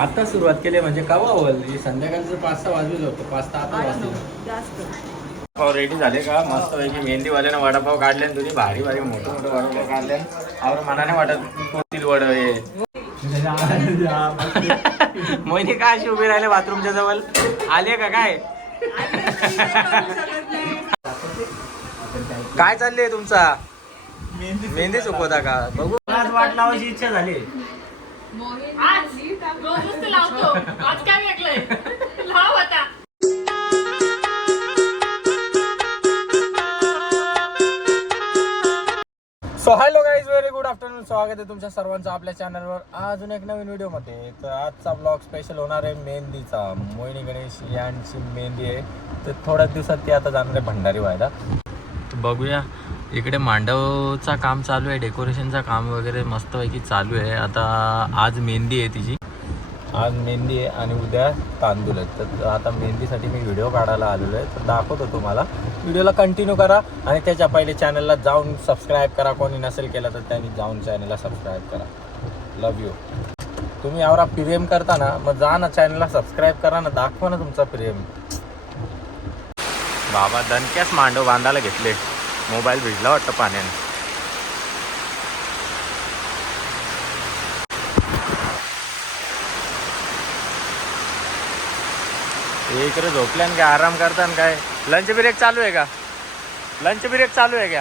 आता सुरुवात केली म्हणजे कवा होईल? संध्याकाळचं पाच सहा वाजलेलं होतं पाच सहा आता वाजले. जास्त. पाव रेडी झाले का? मस्त पैकी मेहंदीवाल्यानं वडापाव काढले तुम्ही भारी भारी मोठे मोठे वडापाव काढले. और मनाने वाटत कोणतील वड हे? मोहिनी का अशी उभी राहिले बाथरूमच्या जवळ? आले का काय? काय चाललंय तुमचा? मेहंदी चुकवता का? बघू. वाट लावायची इच्छा झाली. आज काय वेगळंय लाव आता. So hello guys very good afternoon स्वागत आहे तुमच्या सर्वांचं आपल्या चॅनलवर अजून एक नवीन व्हिडिओमध्ये तर आजचा ब्लॉग स्पेशल होणार आहे मेहंदीचा मोहिनी गणेश यांची मेहंदी आहे तर थोड्याच दिवसात ती आता जाणार आहे भंडारी व्हायला बघूया इकडे मांडवचा काम चालू आहे डेकोरेशनचा काम वगैरे मस्तपैकी चालू आहे आता आज मेहंदी आहे तिची आज मेहंदी आहे आणि उद्या तांदूळ आहेत. तर आता मेहंदीसाठी मी व्हिडिओ काढायला आलेलो आहे. तर दाखवतो तुम्हाला. व्हिडिओला कंटिन्यू करा आणि त्याच्या पहिले चॅनलला जाऊन सबस्क्राईब करा. कोणी नसेल केलं तर त्यांनी जाऊन चॅनलला सबस्क्राईब करा. लव यू तुम्ही यावर प्रेम करता ना मग जा ना चॅनलला सबस्क्राईब करा ना. दाखवा ना तुमचा प्रेम. बाबा दणक्याच मांडव बांधायला घेतले. मोबाईल भिजला वाटतं पाण्याने. हे इकडे झोपल्यान काय आराम करतान काय? लंच ब्रेक चालू आहे का? लंच ब्रेक चालू आहे का?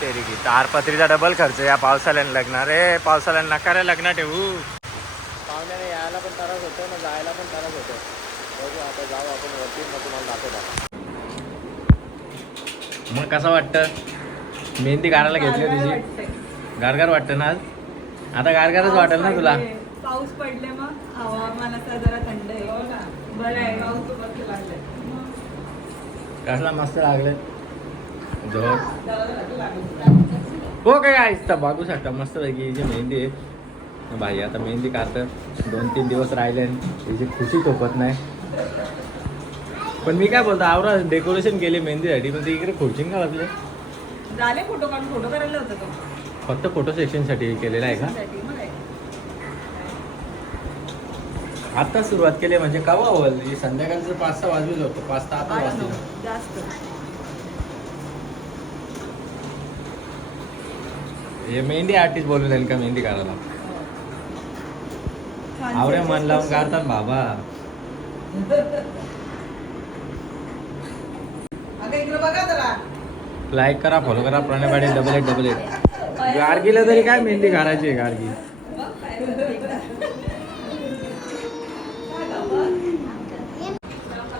तेरी की तारपत्रीचा डबल खर्च या पावसाळ्यानं लग्न रे पावसाळ्यानं नका रे लग्न ठेवू. पाहुण्याने यायला पण त्रास होतो ना जायला पण त्रास होतो. बघू आता जाऊ आपण वरती मग तुम्हाला दाखवतो. मग कसं वाटतं? मेहंदी काढायला घेतली तुझी गारगार वाटतं ना आज? आता गारगारच वाटेल ना तुला? पाऊस पडले मग हवामान आता जरा थंड आहे. बरं आहे. पाऊस मस्त लागलाय. कसला मस्त लागले झोप हो काय ऐकता बघू शकता मस्त पैकी जी मेहंदी आहे. भाई आता मेहंदी काढतं दोन तीन दिवस राहिले त्याची खुशी टोपत नाही. पण मी काय बोलतो आवरा डेकोरेशन केली मेहंदीसाठी पण ते इकडे खुर्चिंग का वाजले झाले फोटो काढून फोटो करायला होता तो फक्त फोटो सेक्शनसाठी केलेला आहे का साठी मग काय. आता सुरुवात केली म्हणजे कवा होईल? संध्याकाळचं पाच सहा वाजलेलं होतं पाच सहा आता. जास्त. हे मेहंदी आर्टिस्ट बोलून जाईल का मेहंदी काढायला? set मन लावून. काढतात बाबा. लाईक करा फॉलो करा Pranay Patil double eight double eight गार्गीला तरी काय मेहंदी काढायची आहे गार्गी?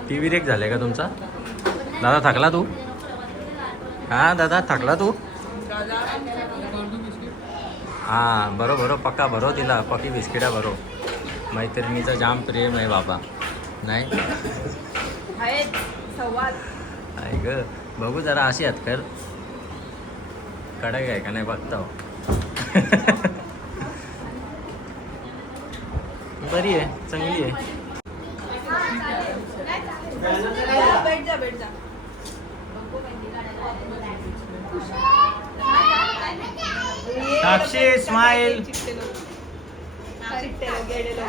टी व्ही रेक झाले का तुमचा? दादा थकला तू? हा दादा थकला तू? हा बरो बरो पक्का भरो तिला पक्की बिस्किटा भरो. मैत्रिणीचं जाम प्रेम आहे बाबा नाही? आहे ग बघू जरा अशी आहेत कर कडक आहे का नाही बघता. हो. बरी आहे चांगली आहे. बैठ जा बैठ जा साक्षी गेलेलो.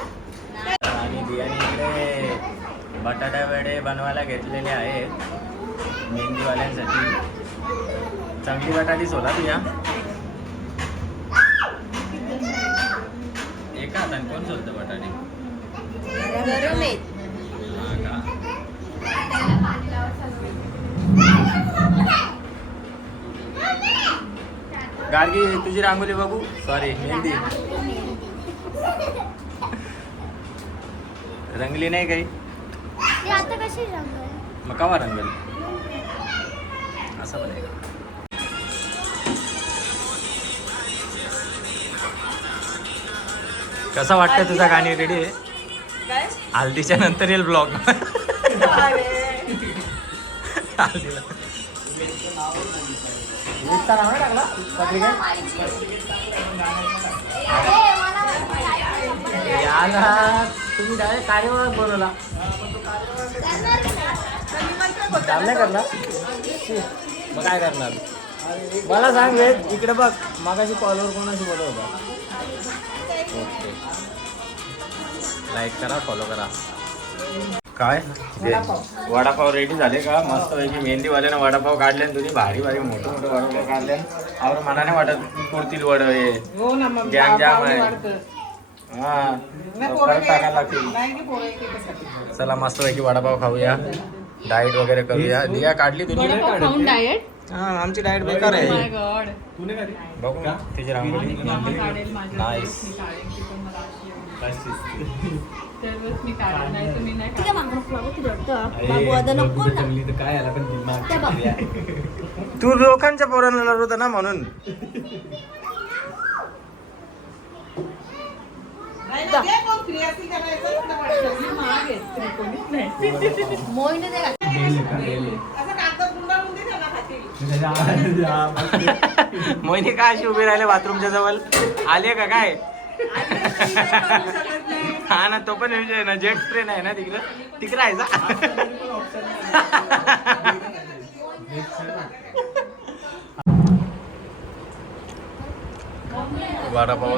आणि बियाणे इकडे बटाटा वडे बनवायला घेतलेले आहेत. मेहंदीवाल्यांसाठी. चांगली बटाटीच होता तुझ्या. एका हाताने कोण सोलतं बटाटे गरम आहेत. हा का? गार्गी तुझी रांगोली बघू? सॉरी मेहंदी. रंगली नाही काही? मग कवा रंगल? असं का? कसं वाटतं तुझा गाणी रेडी? आहे हल्दीच्या नंतर येईल ब्लॉग. टाकला तुम्ही डायरेक्ट बोलवला ना नाही करणार मग काय करणार मला सांग रे इकडे बघ मागाशी कॉलवर कोणाशी बोलत होता ओके लाईक करा फॉलो करा. काय? वडापाव. रेडी झाले का? मस्त पैकी मेहंदीवाल्यानं वडापाव काढले तुझी भारी भारी मोठे मोठे वडापाव काढले. और मनाने वाटत पुरतील वड हे. हो ना मग गॅंग जाम पावलं आहे. हा. टाकायला लागतील. चला मस्त पैकी वडापाव खाऊया. डाएट वगैरे करूया. दिया काढली तुझी? वडापाव खाऊन डाएट? हा आमची डाएट बेकार माय आहे गॉड बघू ना तिची रांगोळी. नाईस ती पण मला अशी आवडते. त्यावेळेस मी काढेल नाही तर मी नाही ठीक आहे काढेल. मागं फ्लॉवर किती वाटतं बाबू आता नको ना. त्या बघ तू लोकांच्या पोरांना लढवत ना म्हणून. नाही ना, जे कोण फ्री असतील त्याला यायचं इकडं वाटतं. मी महाग आहे, त्रिकोणीच नाही. मोहिनी. मोहिनी का अशी उभी राहिले बाथरूमच्या जवळ? आले का काय? हा ना तो पण विषय आहे ना जेट ट्रेन आहे ना तिकडं. तिकडं आहे जा. वडापाव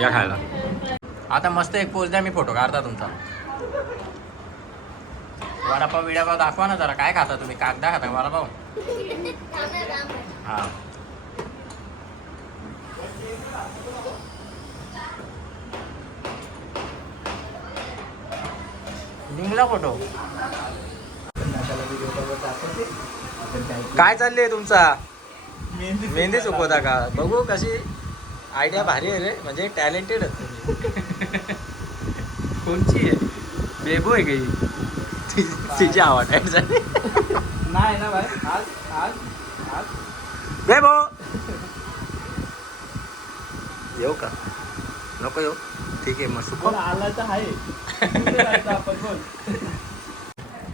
या खायला. आता मस्त एक पोच द्या मी फोटो काढता तुमचा. वडापाव विडापाव दाखवा ना जरा. काय खाता तुम्ही? कागदा खाता वडापाव हा. निघला फोटो काय चाललंय तुमचा? मेहंदी चुकवता का? बघू कशी आयडिया भारी आहे रे. म्हणजे टॅलेंटेड कोणची आहे? बेबो आहे काही तिची आवड आहे. नाही ना भाई. आज आज आज. बेबो! येऊ का? नको येऊ. ठीक आहे मग सुको. कोण आला तर आहे. आपण बोल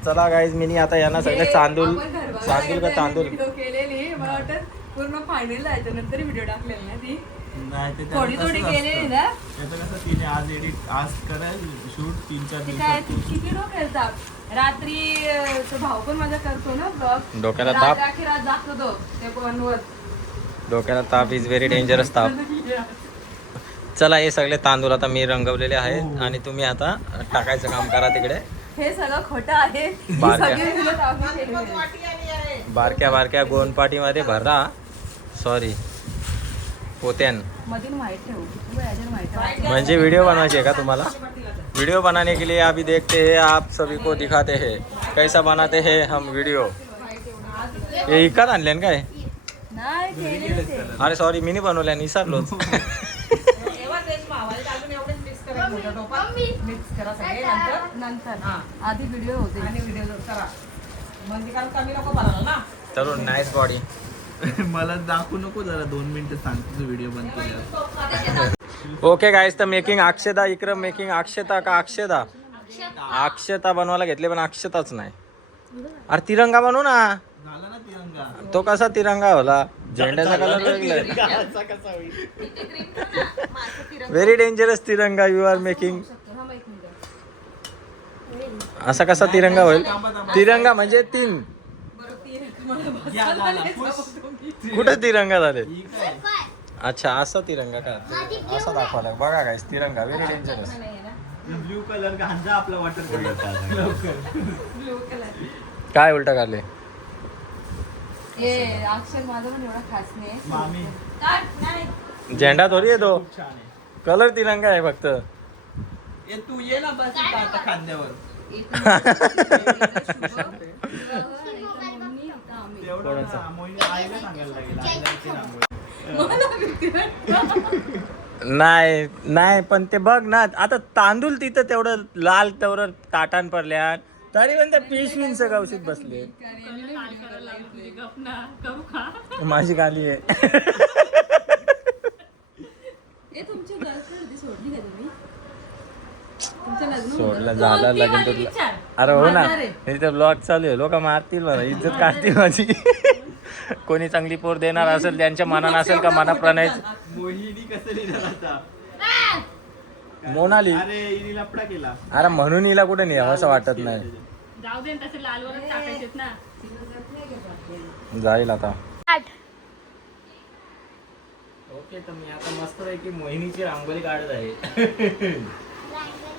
चला गाईज मी आता यांना सगळे तांदूळ तांदूळ का तांदूळ व्हिडिओ केलेली मला वाटत पूर्ण फायनल जायचं नंतर व्हिडिओ टाकलेला ना ती. नाही ते थोडी थोडी केलेली ना. त्याचं कसं तिने आज एडिट आज करायला शूट तीन चार ती काय दिवसात. ती किती डोक्याला ताप रात्री अं, तो भाऊ पण माझा करतो ना ब्लॉग डोक्याला ताप? रात्री रात दाखवतो ते फोनवर डोक्याला ताप इज व्हेरी डेंजरस ताप. चला हे सगळे तांदूळ आता मी रंगवलेले आहेत आणि तुम्ही आता टाकायचं काम करा तिकडे. हे सगळं खोटं आहे. ही बारक्या. व्हिडिओ. बारक्या बारक्या गोनपाटीमध्ये भरा. सॉरी पोत्यान. म्हणजे वीडियो बनवायची है का तुम्हाला? वीडियो बनाने के लिए अभी देखते हैं आप सभी को दिखाते हैं. कैसा बनाते हैं हम वीडियो हे? इकत आणले काय. अरे सॉरी मी नाही बनवल्या निसरलोच तेव्हा तेच मावाला टाकून एवढंच टोपात. Mix करा सगळे नंतर? नंतर. हा. आधी व्हिडिओ होते. आणि व्हिडिओ करा. म्हणजे कारण कमी नको बनायला ना. तरुण नाईस बॉडी मला दाखवू नको जरा दोन मिनिटं सांग तुझं व्हिडिओ बंद केल्यावर ओके गाईस तर मेकिंग अक्षता इकडं मेकिंग अक्षता का अक्षता. अक्षता बनवायला घेतले पण अक्षताच नाही. अरे तिरंगा बनवू ना. तो कसा तिरंगा होला? झेंड्याचा कलर वेगळा व्हेरी डेंजरस तिरंगा यू आर मेकिंग असा कसा तिरंगा होईल? तिरंगा म्हणजे तीन. कुठे तिरंगा झाले? अच्छा असा तिरंगा का? असा दाखवायला बघा काय तिरंगा व्हेरी डेंजरस ब्ल्यू कलर गांजा आपला वॉटर कलर लवकर ब्लू कलर काय उलटा काढले? हे अक्षर माझा पण एवढा खास नाही. मामी. काढ, नाही. झेंडा थोडी आहे तो. खूप छान आहे. कलर तिरंगा आहे फक्त. तू ये ना बस इथं आता खांद्यावर. तेवढं ना, आईला सांगायला लागेल आईला इथे. नाही नाही पण ते बघ ना आता तांदूळ तिथं तेवढं लाल तेवढं ताटान पडल्या तरी पण त्या पिशवींच गावशीत बसले? माझी गाली आहे. सोडली झालं लगीन विचार. अरे हो ना. म्हातारे. इथे ब्लॉग चालू आहे. लोक मारतील मला इज्जत काढतील माझी. कोणी चांगली पोर देणार असेल त्यांच्या मनानं असेल का मनाप्रमाणे मोहिनी कसं लिहिलं आता? मोनाली. अरे हिने लपडा केला. अरे म्हणून हिला कुठे नाही असं वाटत नाही. जाऊ दे ना, तसे लालवरच टाकायचेत ना. जाईल आता. आठ. ओके तर मी आता मस्त पैकी मोहिनीची रांगोळी काढत आहे.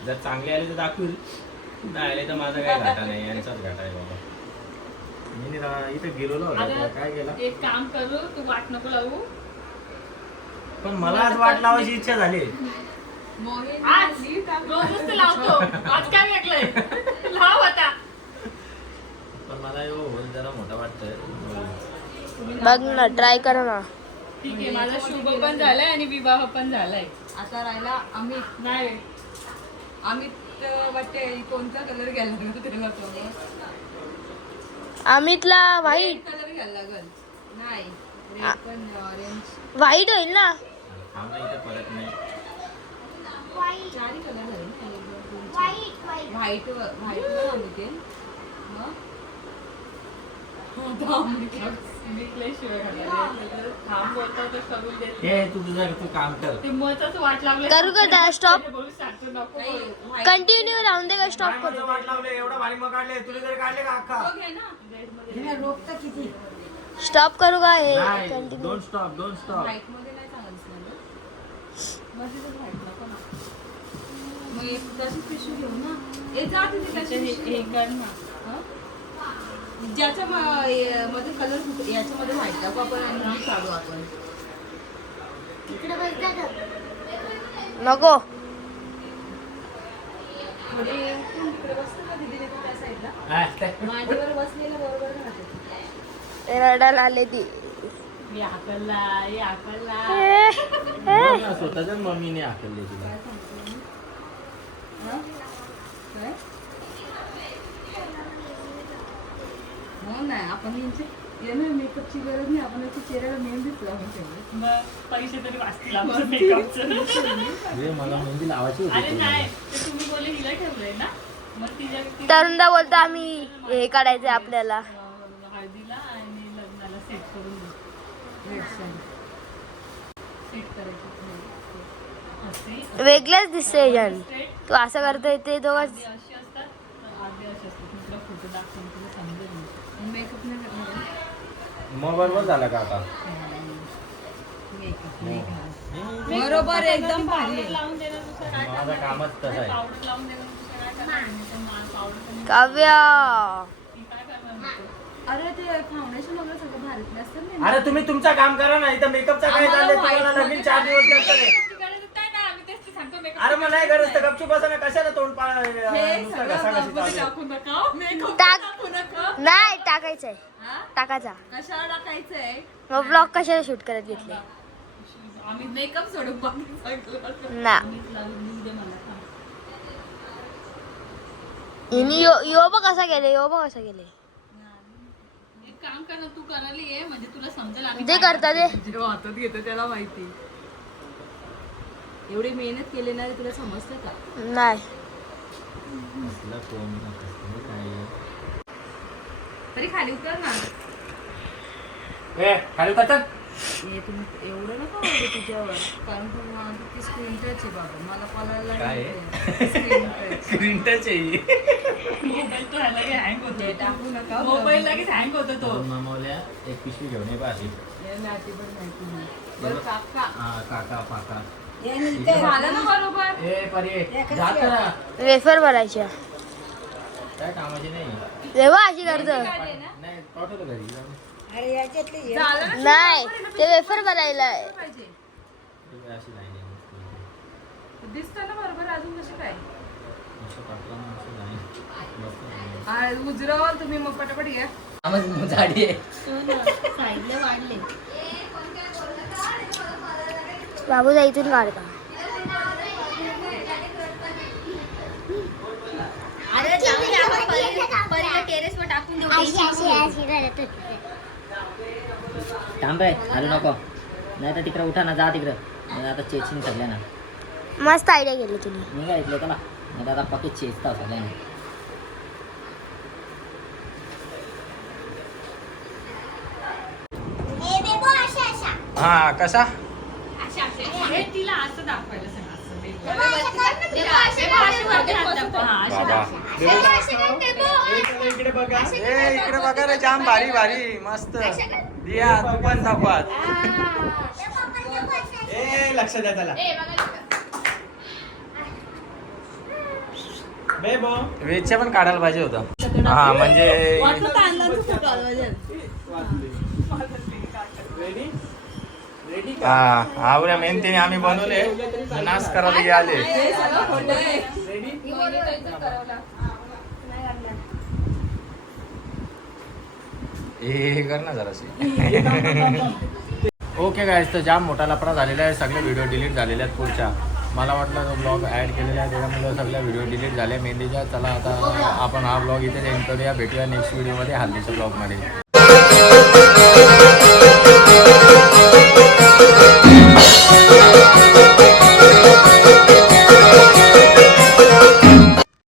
जर चांगली आली तर दाखवील. नाही आली तर माझा काय घाटा नाही यांचाच घाटा आहे बाबा. मी रा- इथे गेलेलो होतो अरे, काय केला? एक काम करू तू वाट नको लावू. पण मला आज वाट लावायची इच्छा झाली. आज? रोज नुसतं लावतो. आज काय वेगळंय लाव आता. पण मला होल जरा मोठा वाटतंय. बघ ना ट्राय कर ना. ठीक आहे माझा शुभ पण झालाय आणि विवाह पण झालाय. आता राहिला अमित. नाही. अमित अं, वाटते कोणता कलर घ्यायला लागला तेव्हा तो? अमितला व्हाईट कलर घ्यायला लागल. नाही रेड पण ऑरेंज व्हाईट होईल ना? परत नाही. चारही कलर झाले व्हाईट व्हाईट वर ते विकल्याशिवाय घालायला. थांब बोलतो तर करून देत हे तू तुझं तू काम कर ते मतच वाट लागले करू का stop? बोलू सांगतो नको बोलू. कंटिन्यू राहून दे का काय स्टॉप माझं वाट लावले एवढा भारी मग काढले तुला तरी काढले का अक्का स्टॉप करू का हे नाही कंटिन्यू दोन स्टॉप दोन स्टॉप व्हाईटमध्ये नाही चांगलं दिसणार नको मग एक तशीच पिशवी घेऊ ना. हे जा तिथे त्याचे तशी हे- पिशवी. हे कर ना. हं? ज्याच्या म- मध्ये कलर याच्यामध्ये व्हाईट टाकू आपण आणि मग काढू आपण. नको. इकडे माझ्यावर बसलेलं बरोबर राहते. रडायला आले ती. ये हाकलला ये हाकलला स्वतःच्याच मम्मीने आखले तुला. हं? काय? हो नाही आपण यांचे यांना मेकअपची गरज नाही आपण याच्या चेहऱ्याला मेहंदीच लावून ठेवली मग पैसे तरी वाचतील आमचं मेकअपचं अरे मला मेहंदी लावायची अरे होती नाही. ते तुम्ही बोलले हिला ठेवलंय ना? मग तिच्या ती- तरुणदा बोलतो आम्ही हे काढायचंय आपल्याला. अं, हळदीला आणि लग्नाला सेट करून रेड साडी सेट करायची. अशी वेगळंच दिसतंय जन स्ट्रेट तू असं करतोय ते दोघं? झाला का आता? नाही बरोबर एकदम भारी माझं कामच तसं आहे. काव्या? अरे ते फाउंडेशन वगैरे सगळं भारीतले असतात ना अरे तुम्ही तुमचं काम करा ना. इथं मेकअपचा काय चाललंय. तुम्हाला लगीन चार दिवस नंतर आहे. ती गरजच नाही ना आम्ही तेच ते सांगतो makeup अरे मग नाही गरज तर गपचूप बसा ना कशाला तोंड पा हे नुसतं चालू आहे. टाकू नका. मेकअप टाक टाकू नका. नाही टाकायचंय. हा? टाकायचा कशाला टाकायचंय? मग ब्लॉग कशाला शूट करत घेतले? आम्ही मेकअप सोडून बाकी सगळं ना. मला. हिनी यो यो बघ कसा गेले यो बघ कसा गेले एक काम कर ना तू करायला ये म्हणजे तुला समजेल आम्ही काय करता ते जेव्हा हातात घेतो त्याला माहिती. एवढी मेहनत केली ना तुला समजतं का? नाही. तरी खाली उतर ना. ए, खाली उतर चल. हे तुम्ही एवढं नका तुझ्यावर कारण की माझं ती स्क्रीन टच आहे बाबा. मला काय स्क्रीन टच आहे. मोबाईल तो ह्याला हँग ते होतो. टाकू नका मोबाईल लगेच हँग होतो तो. मामावल्या एक पिशवी घेऊन ये हे नाती पण माहिती नाही. बरं काका. हा काका पाका. झालं ना बरोबर वेफर भरायच्या काय कामाची नाही तेव्हा अशी करतो नाही पाठवतो घरी जाऊन. झालं ना नाही ते वेफर भरायला आहे. पाहिजे अशी. दिसतं ना बरोबर अजून कशी काय असं टाकलं ना, असं line. लोकं- आ, उजरावर तुम्ही मग पटापट घ्या झाडी आहे साईडला वाढले बाबूचा इथून काढता थांब आहे आलो नको. नाही तर तिकडे उठा ना जा तिकडं. आता चेचिंग सगळ्या ना. मस्त आयडिया केली तुम्ही मी काय ऐकलं त्याला? नाही आता पक्की चेचता सगळ्यांना हा कसा? अशा अशा हे तिला असं दाखवायला सांग असं वेगळं बाबा इकडे बघा. ए इकडे बघा रे जाम भारी भारी मस्त. दिया तू पण दाखवात ए लक्ष द्या त्याला. वेजच्या पण काढायला पाहिजे होतं. हा म्हणजे हा आवऱ्या मेहनतीने आम्ही बनवले. नाश करायला आले हे कर ना जराशी. ओके गायस तर जाम मोठा लफडा झालेला आहे. सगळे व्हिडिओ डिलीट झालेले आहेत पुढच्या. मला वाटलं तो ब्लॉग ॲड केलेला आहे त्याच्यामुळे सगळ्या व्हिडिओ डिलीट झाले. मेहंदीच्या चला आता आपण हा ब्लॉग इथे एंड करूया. भेटूया नेक्स्ट व्हिडिओमध्ये हल्दीच्या ब्लॉगमध्ये